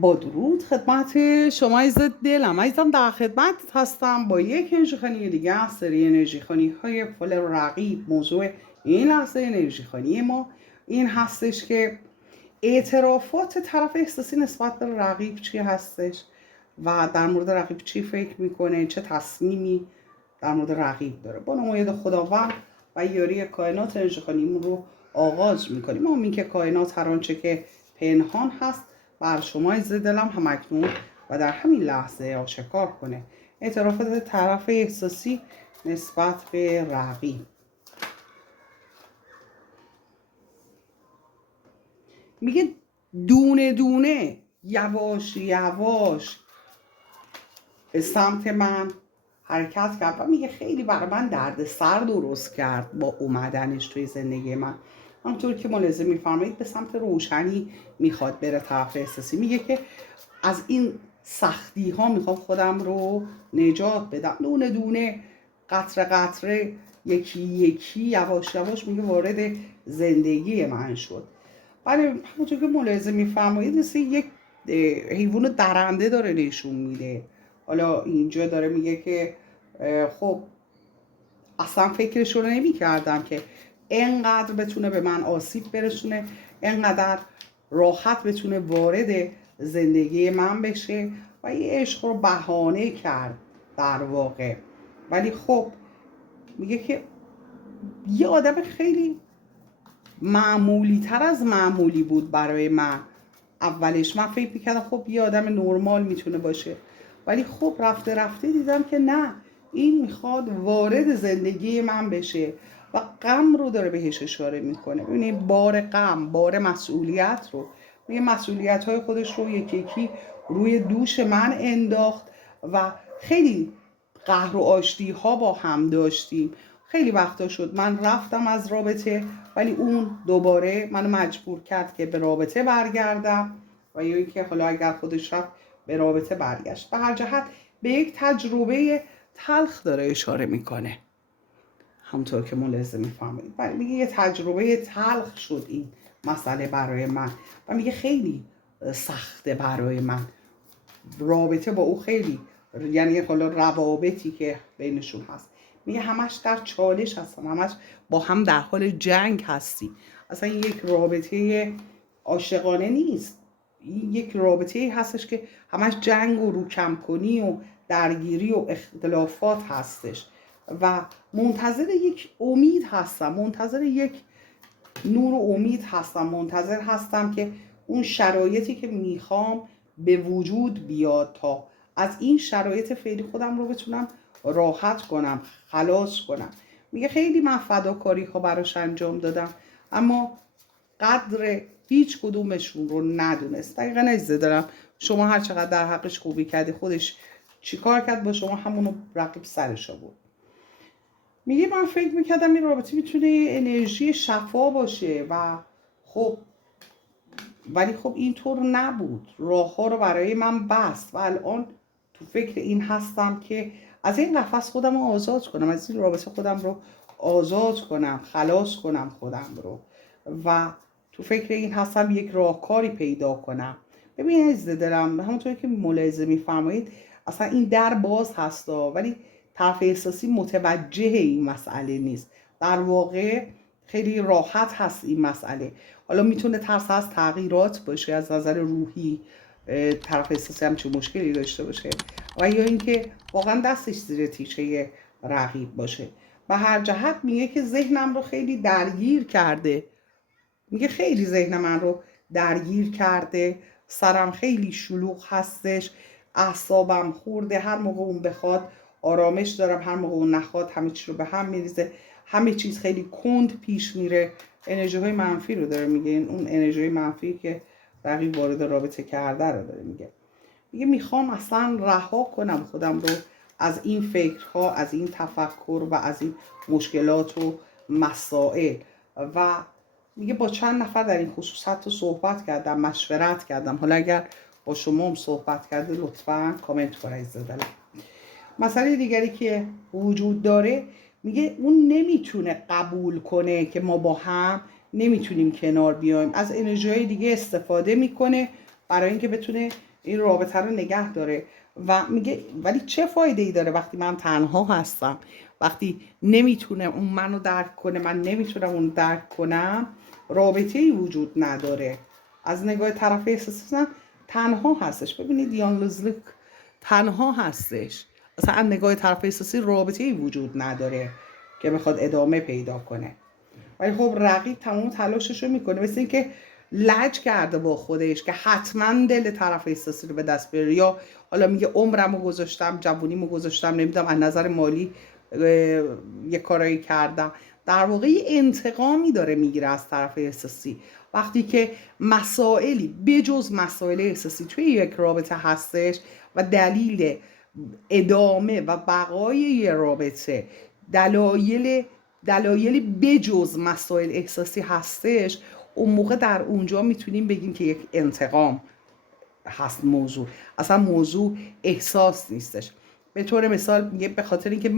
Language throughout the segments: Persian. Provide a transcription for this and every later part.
با درود خدمت شما عزیز دلم. عزیزم در خدمت هستم با یک انرژی خوانی دیگه از سری انرژی خوانی های فل رقیب. موضوع این لحظه انرژی خوانی ما این هستش که اعترافات طرف احساسی نسبت به رقیب چی هستش و در مورد رقیب چی فکر میکنه، چه تصمیمی در مورد رقیب داره. با نماید خداوند و یاری کائنات انرژی خوانیمون رو آغاز میکنیم. همین که کائنات هر آنچه که پنهان هست بر شما عزیز دلم همکنون و در همین لحظه آشکار کنه. اعترافات طرف احساسی نسبت به رقیب. میگه دونه دونه، یواش یواش به سمت من حرکت کرد و میگه خیلی برای من درد سر درست کرد با اومدنش توی زندگی من. همونطور که ملاحظه میفرمایید به سمت روشنی میخواد بره طرف احساسی. میگه که از این سختی ها میخوام خودم رو نجات بدم. دونه دونه، قطره قطره، یکی یکی، یواش یواش میگه وارد زندگی من شد. ولی همونطور که ملاحظه میفرمایید مثل یک حیوان درنده داره نشون میده. حالا اینجا داره میگه که خب اصلا فکرش رو نمی کردم که انقدر بتونه به من آسیب برسونه، انقدر راحت بتونه وارد زندگی من بشه و یه عشق رو بهانه کرد در واقع. ولی خب میگه که یه آدم خیلی معمولی تر از معمولی بود برای من. اولش من فکر میکردم خب یه آدم نرمال میتونه باشه، ولی خب رفته رفته دیدم که نه، این میخواد وارد زندگی من بشه و غم رو داره بهش اشاره میکنه. ببینید بار غم، بار مسئولیت رو، میگه مسئولیت های خودش رو یکی یکی روی دوش من انداخت و خیلی قهر و آشتی ها با هم داشتیم. خیلی وقتا شد من رفتم از رابطه ولی اون دوباره منو مجبور کرد که به رابطه برگردم و یا اینکه حالا اگر خودش رفت به رابطه برگشت. به هر جهت به یک تجربه تلخ داره اشاره میکنه. همونطور که ملاحظه میفهمید میگه یه تجربه تلخ شد این مسئله برای من و میگه خیلی سخته برای من. رابطه با او خیلی، یعنی حالا روابطی که بینشون هست، میگه همش در چالش هستن، همش با هم در حال جنگ هستی. اصلا یک رابطه عاشقانه نیست، یک رابطه هستش که همش جنگ و روکم کنی و درگیری و اختلافات هستش و منتظر یک امید هستم، منتظر یک نور و امید هستم، منتظر هستم که اون شرایطی که میخوام به وجود بیاد تا از این شرایط فعلی خودم رو بتونم راحت کنم، خلاص کنم. میگه خیلی من فداکاری ها براش انجام دادم اما قدر هیچ کدومشون رو ندونست. دقیقا اجازه دارم شما هر چقدر در حقش خوبی کردی خودش چیکار کرد با شما همونو رقیب سرش آورد. میگه من فکر میکردم این رابطه میتونه انرژی شفا باشه و خب ولی خب اینطور نبود. راه ها رو برای من بست و الان تو فکر این هستم که از این قفس خودم رو آزاد کنم، از این رابطه خودم رو آزاد کنم، خلاص کنم خودم رو و تو فکر این هستم یک راهکاری پیدا کنم. ببین عزیز دلم، همونطوری که ملاحظه میفرمایید اصلا این در باز هستا ولی طرف احساسی متوجه این مسئله نیست. در واقع خیلی راحت هست این مسئله. حالا میتونه ترس از تغییرات باشه، از نظر روحی طرف احساسی هم چه مشکلی داشته باشه و یا اینکه واقعا دستش زیر تیشه رقیب باشه. به هر جهت میگه که ذهنم رو خیلی درگیر کرده، میگه خیلی ذهن من رو درگیر کرده، سرم خیلی شلوغ هستش، اعصابم خورده، هر موقع اون بخواد آرامش دارم، هر موقع اون نخواد همه چیز رو به هم میریزه، همه چیز خیلی کند پیش میره. انرژی های منفی رو داره میگه، اون انرژی منفی که رقیب وارد رابطه کرده رو داره میگه. میگه میخوام اصلا رها کنم خودم رو از این فکرها، از این تفکر و از این مشکلات و مسائل و میگه با چند نفر در این خصوص حتی صحبت کردم، مشورت کردم. حالا اگر با شما هم صحبت کرده لطفاً کامنت کنید زدن. مسئله دیگری که وجود داره میگه اون نمیتونه قبول کنه که ما با هم نمیتونیم کنار بیایم، از انرژی دیگه استفاده میکنه برای اینکه بتونه این رابطه رو نگه داره. و میگه ولی چه فایده ای داره وقتی من تنها هستم، وقتی نمیتونه اون منو درک کنه، من نمیتونم اون درک کنم، رابطه ای وجود نداره. از نگاه طرف احساسی تنها هستش. ببینید یان لوزلیک تنها هستش، اصلا از نگاه طرف احساسی رابطه ای وجود نداره که بخواد ادامه پیدا کنه. ولی خب رقیب تمام تلاشش رو میکنه، مثل اینکه لج کرده با خودش که حتما دل طرف احساسی رو به دست بیاره، یا حالا میگه عمرمو گذاشتم، جوونیمو گذاشتم، نمیدونم از نظر مالی یه کارایی کردم. در واقع یه انتقامی داره میگیره از طرف احساسی. وقتی که مسائلی بجز مسائل احساسی توی یک رابطه هستش و دلیل ادامه و بقای یه رابطه دلایل بجز مسائل احساسی هستش، اون موقع در اونجا میتونیم بگیم که یک انتقام هست موضوع. اصلا موضوع احساس نیستش. به طور مثال میگه به خاطر اینکه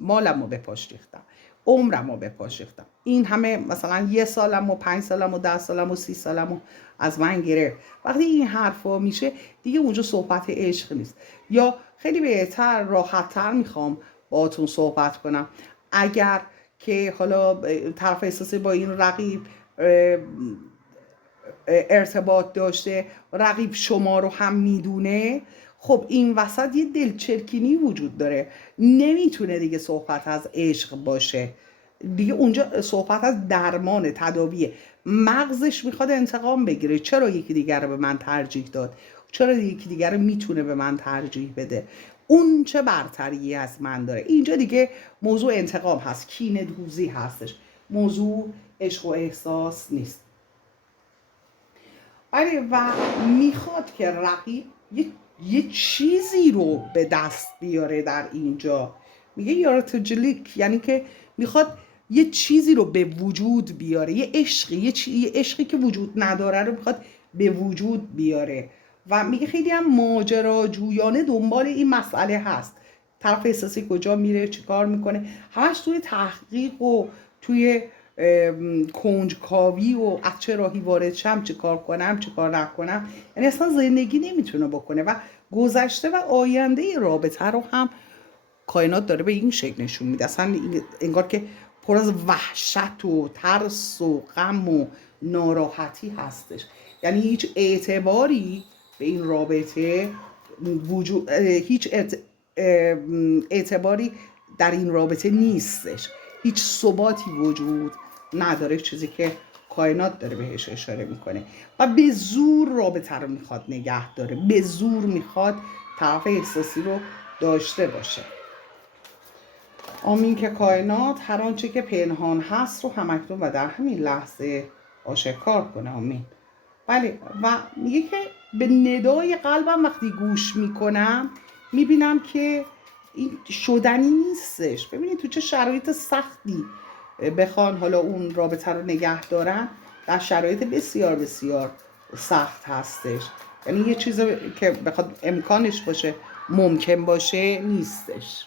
مالم رو به پاش ریختم، عمرم رو به پاش ریختم، این همه مثلا 1 سالم و 5 سالم و 10 سالم و 30 سالم و از من گرفت. وقتی این حرفا میشه دیگه اونجا صحبت عشق نیست. یا خیلی بهتر راحتتر میخوام باهاتون صحبت کنم، اگر که حالا طرف احساسی با این رقیب ارتباط داشته، رقیب شما رو هم میدونه، خب این وسط یه دلچرکینی وجود داره، نمیتونه دیگه صحبت از عشق باشه دیگه. اونجا صحبت از درمان تداویه. مغزش میخواد انتقام بگیره، چرا یکی دیگر رو به من ترجیح داد، چرا یکی دیگر رو میتونه به من ترجیح بده، اون چه برتری از من داره. اینجا دیگه موضوع انتقام هست، کینه دوزی هستش، موضوع عشق و احساس نیست. آره، و میخواد که رقیب یه چیزی رو به دست بیاره در اینجا. میگه یاراتوجلیک، یعنی که میخواد یه چیزی رو به وجود بیاره، یه عشقی، یه عشقی که وجود نداره رو میخواد به وجود بیاره. و میگه خیلی هم ماجراجویانه دنبال این مسئله هست. طرف احساسی کجا میره، چیکار میکنه، همش توی تحقیق و توی کنجکاوی و از چه راهی وارد شم، چه کار کنم، چه کار نکنم. یعنی اصلا زندگی نمیتونه بکنه و گذشته و آینده رابطه رو هم کائنات داره به این شکل نشون میده. اصلا انگار که پر از وحشت و ترس و غم و ناراحتی هستش. یعنی هیچ اعتباری به این رابطه وجود، اعتباری در این رابطه نیستش، هیچ ثباتی وجود نداره، چیزی که کائنات داره بهش اشاره میکنه. و به زور رابطه رو میخواد نگه داره، به زور میخواد طرف احساسی رو داشته باشه. آمین که کائنات هر آنچه که پنهان هست رو همکنون و در همین لحظه آشکار کنه. آمین. بله، و میگه که به ندای قلبم وقتی گوش میکنم میبینم که این شدنی نیستش. ببینید تو چه شرایط سختی بخوان حالا اون رابطه رو نگه دارن، در شرایط بسیار بسیار سخت هستش. یعنی یه چیزی که بخواد امکانش باشه، ممکن باشه، نیستش.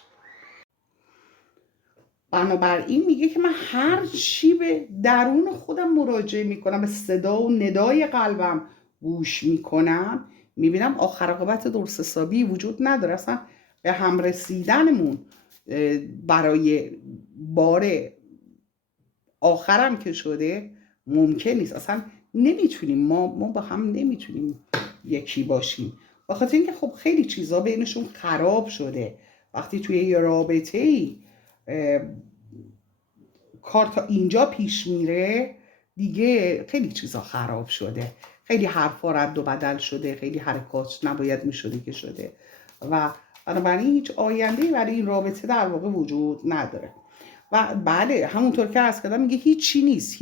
بنابراین میگه که من هر چی به درون خودم مراجعه میکنم، به صدا و ندای قلبم گوش میکنم، میبینم آخر عاقبت درست حسابی وجود نداره. اصلا به هم رسیدنمون برای بار آخرم که شده ممکن نیست. اصلا نمیتونیم، ما با هم نمیتونیم یکی باشیم، بخاطر اینکه خب خیلی چیزا بینشون خراب شده. وقتی توی یه رابطه‌ای کار تا اینجا پیش میره، دیگه خیلی چیزا خراب شده، خیلی حرفا رد و بدل شده، خیلی حرکات نباید میشده که شده و بنابراین هیچ آینده‌ای برای این رابطه در واقع وجود نداره. و بله، همونطور که عرض کردم میگه هیچی نیست،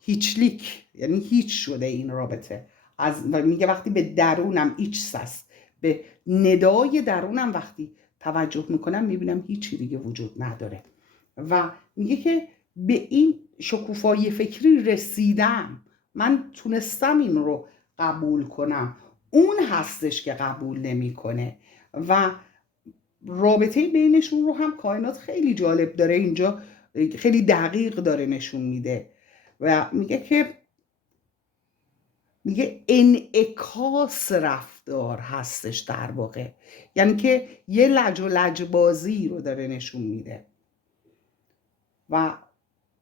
هیچلیک، یعنی هیچ شده این رابطه. و میگه وقتی به درونم ایچسس، به ندای درونم وقتی توجه میکنم میبینم هیچی دیگه وجود نداره. و میگه که به این شکوفایی فکری رسیدم، من تونستم این رو قبول کنم. اون هستش که قبول نمیکنه. و رابطه بینشون رو هم کائنات خیلی جالب داره اینجا، خیلی دقیق داره نشون میده و میگه که میگه انعکاس رفتار هستش در واقع، یعنی که یه لج و لجبازی رو داره نشون میده. و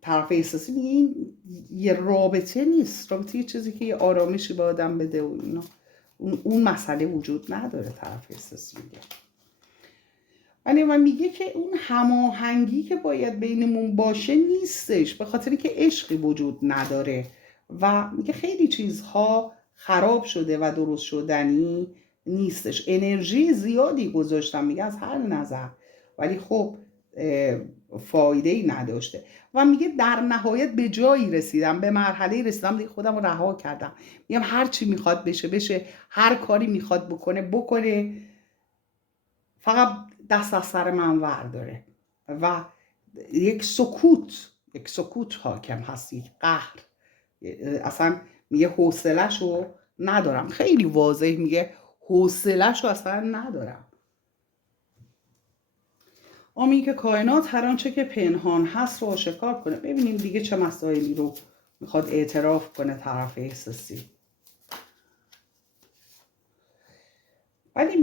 طرف احساسی میگه این یه رابطه نیست، رابطه یه چیزی که یه آرامشی به آدم بده و اینا، اون مسئله وجود نداره. طرف احساسی میگه و میگه که اون هماهنگی که باید بینمون باشه نیستش، به خاطر که عشقی وجود نداره و میگه خیلی چیزها خراب شده و درست شدنی نیستش. انرژی زیادی گذاشتم میگه از هر نظر، ولی خب فایده ای نداشته. و میگه در نهایت به جایی رسیدم، به مرحله رسیدم دیگه خودم رو رها کردم، میگم هر چی میخواد بشه بشه، هر کاری میخواد بکنه، فقط دست از سر من ورداره. و یک سکوت حاکم هست، یک قهر. اصلا میگه حوصله‌ش رو ندارم، خیلی واضح میگه حوصله‌ش رو اصلا ندارم. آمین که کائنات هر آنچه که پنهان هست رو آشکار کنه. ببینیم دیگه چه مسائلی رو میخواد اعتراف کنه طرف احساسی. ولی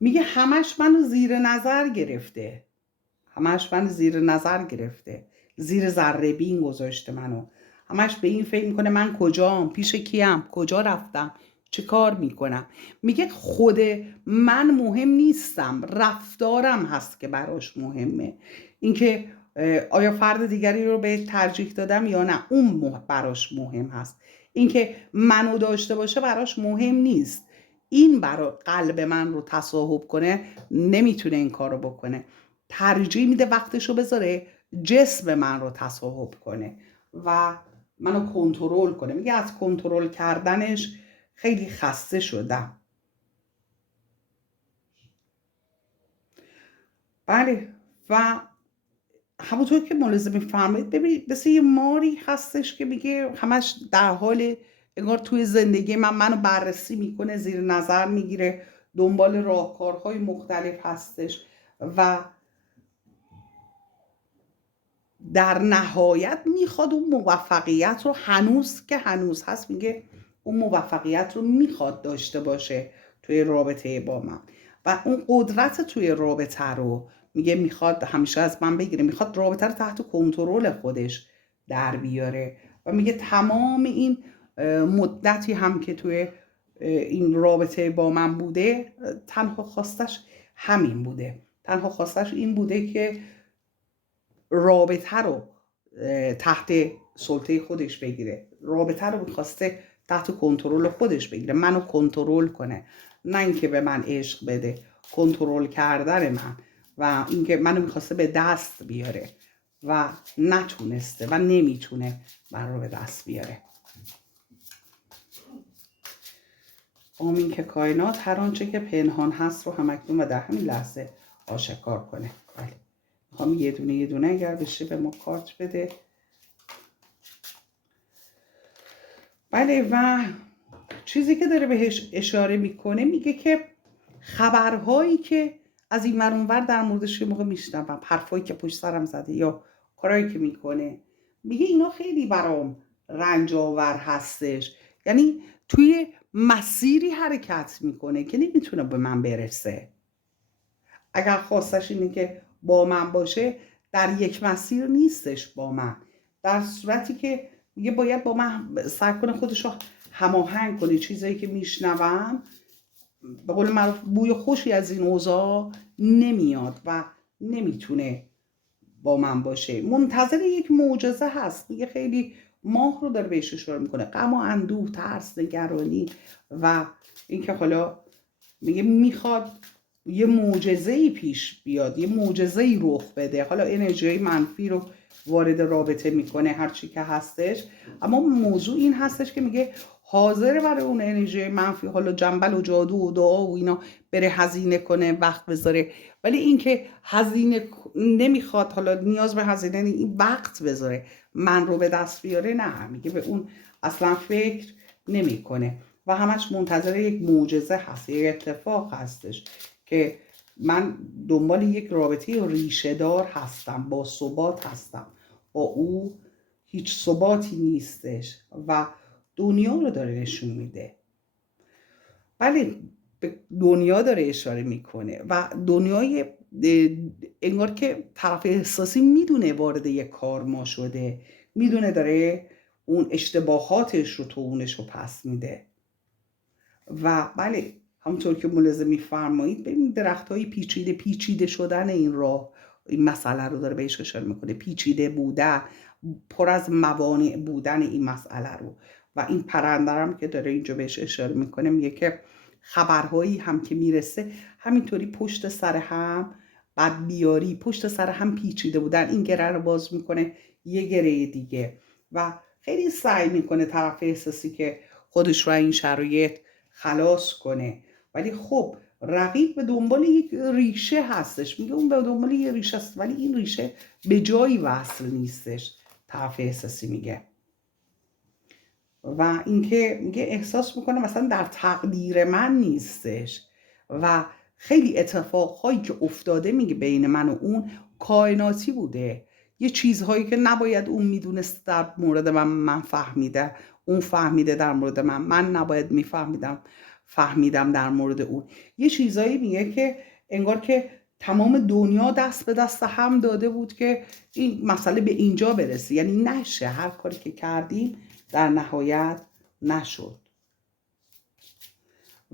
میگه همش منو زیر نظر گرفته، زیر ذره بین گذاشته منو، همش به این فکر میکنه من کجام، پیش کیم، کجا رفتم، چه کار میکنم. میگه خود من مهم نیستم، رفتارم هست که براش مهمه. اینکه آیا فرد دیگری رو به ترجیح دادم یا نه، اون براش مهم هست. اینکه منو داشته باشه براش مهم نیست. این برای قلب من رو تصاحب کنه نمیتونه این کار رو بکنه، ترجیح میده وقتشو بذاره جسم من رو تصاحب کنه و منو کنترل کنه. میگه از کنترل کردنش خیلی خسته شدم. بله، و همونطور که ملاحظه میفرمایید ببینید مثل یه ماری هستش که میگه همش در حال انگار توی زندگی منو بررسی میکنه، زیر نظر میگیره، دنبال راهکارهای مختلف هستش و در نهایت میخواد اون موفقیت رو، هنوز هست، میگه اون موفقیت رو میخواد داشته باشه توی رابطه با من و اون قدرت توی رابطه رو میگه میخواد همیشه از من بگیره، میخواد رابطه رو تحت کنترل خودش در بیاره. و میگه تمام این مدتی هم که توی این رابطه با من بوده تنها خواستش همین بوده، تنها خواستش این بوده که رابطه رو تحت سلطه خودش بگیره، رابطه رو میخواسته تحت کنترل خودش بگیره، منو کنترل کنه، نه اینکه به من عشق بده. کنترل کردن من و اینکه منو میخواسته به دست بیاره و نتونسته و نمیتونه من رو به دست بیاره. آمین که کائنات هر آنچه که پنهان هست رو همکنون و در همین لحظه آشکار کنه. بله، میخوام یه دونه اگر بشه به ما کارت بده. بله، و چیزی که داره بهش اشاره میکنه میگه که خبرهایی که از این ور اون ور در موردش موقع میشنوم، حرفایی که پشت سرم زده یا کارهایی که میکنه، میگه اینا خیلی برام رنج آور هستش. یعنی توی مسیری حرکت میکنه که نمیتونه به من برسه. اگر خواستش اینه که با من باشه در یک مسیر نیستش با من، در صورتی که میگه باید با من سعی کنه خودش رو هماهنگ کنه. چیزایی که میشنوم به قول معروف بوی خوشی از این اوضاع نمیاد و نمیتونه با من باشه، منتظر یک معجزه هست. میگه خیلی ماه رو داره بهش اشاره میکنه، غم و اندوه، ترس، نگرانی و اینکه حالا میگه میخواد یه معجزه‌ای پیش بیاد، یه معجزه‌ای رخ بده. حالا انرژی منفی رو وارد رابطه میکنه هر چی که هستش، اما موضوع این هستش که میگه حاضر برای اون انرژی منفی، حالا جنبل و جادو و دعا و اینا، بره هزینه کنه، وقت بذاره. ولی اینکه هزینه نمیخواد، حالا نیاز به هزینه این وقت بذاره من رو به دست بیاره، نه، میگه به اون اصلا فکر نمیکنه و همش منتظر یک معجزه هست، یک اتفاق هستش که من دنبال یک رابطه ریشه دار هستم، با ثبات هستم با او، هیچ ثباتی نیستش و دنیا رو داره نشون میده. بله، به دنیا داره اشاره میکنه و دنیای انگار که طرف احساسی میدونه وارد یک کارما شده، میدونه داره اون اشتباهاتش رو توونش رو پس میده. و بله، همونطور که ملاحظه میفرمایید ببینید درخت های پیچیده شدن این راه، این مسئله رو داره بهش اشاره میکنه، پیچیده بودن، پر از موانع بودن این مسئله رو. و این پرنده هم که داره اینجا بهش اشاره میکنه، میگه که خبرهایی هم که میرسه همینطوری پشت سر هم، بعد بیاری پشت سر هم پیچیده بودن، این گره رو باز میکنه یه گره دیگه و خیلی سعی میکنه طرف احساسی که خودش رو این شرایط خلاص کنه. ولی خب رقیب به دنبال یک ریشه هستش، میگه اون به دنبال یک ریشه است ولی این ریشه به جایی وصل نیستش، طرف احساسی میگه. و اینکه میگه احساس میکنه مثلا در تقدیر من نیستش و خیلی اتفاقهایی که افتاده میگه بین من و اون کائناتی بوده، یه چیزهایی که نباید اون میدونست در مورد من فهمیده، اون فهمیده در مورد من نباید فهمیدم در مورد اون. یه چیزهایی میگه که انگار که تمام دنیا دست به دست هم داده بود که این مسئله به اینجا برسه، یعنی نشه، هر کاری که کردیم در نهایت نشد.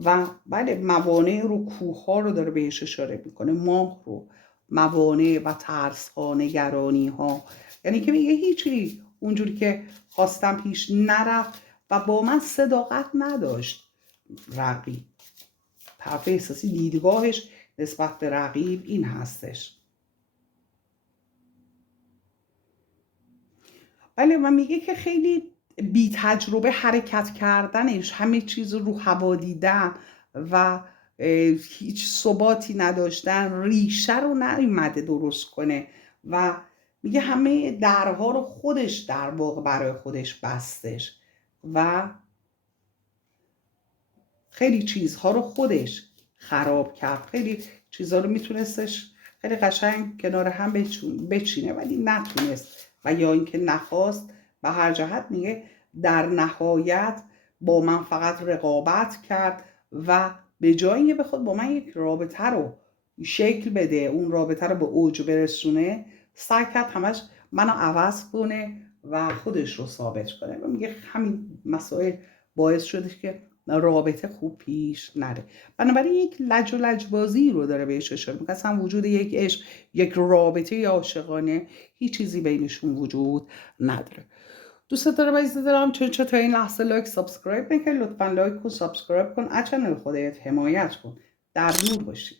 و بله، موانع رو، کوه ها رو داره بهش اشاره میکنه، ماه رو، موانع و ترس ها، نگرانی ها، یعنی که میگه هیچی اونجوری که خواستم پیش نرفت و با من صداقت نداشت رقیب. طرف احساسی دیدگاهش نسبت به رقیب این هستش. بله، و میگه که خیلی بی تجربه حرکت کردنش، همه چیز رو هوا دیدن و هیچ ثباتی نداشتن، ریشه رو نیومده درست کنه و میگه همه درها رو خودش در واقع برای خودش بستش و خیلی چیزها رو خودش خراب کرد، خیلی چیزها رو میتونستش خیلی قشنگ کنار هم بچینه ولی نتونست و یا اینکه نخواست. به هر جهت میگه در نهایت با من فقط رقابت کرد و به جای اینکه بخواد با من یک رابطه رو شکل بده، اون رابطه رو به اوج برسونه، سعی کرد همش منو عوض کنه و خودش رو ثابت کنه. و میگه همین مسائل باعث شده که رابطه خوب پیش نره. بنابراین یک لج و لجبازی رو داره بهش اشاره میکنه، اصلا وجود یک عشق، یک رابطه عاشقانه، هیچ چیزی بینشون وجود نداره. دوست دارم عزیز دلم، چون تا این لحظه لایک سابسکرایب نکرد، لطفا لایک کن، سابسکرایب کن، از چنل خودت حمایت کن. در نور باشید.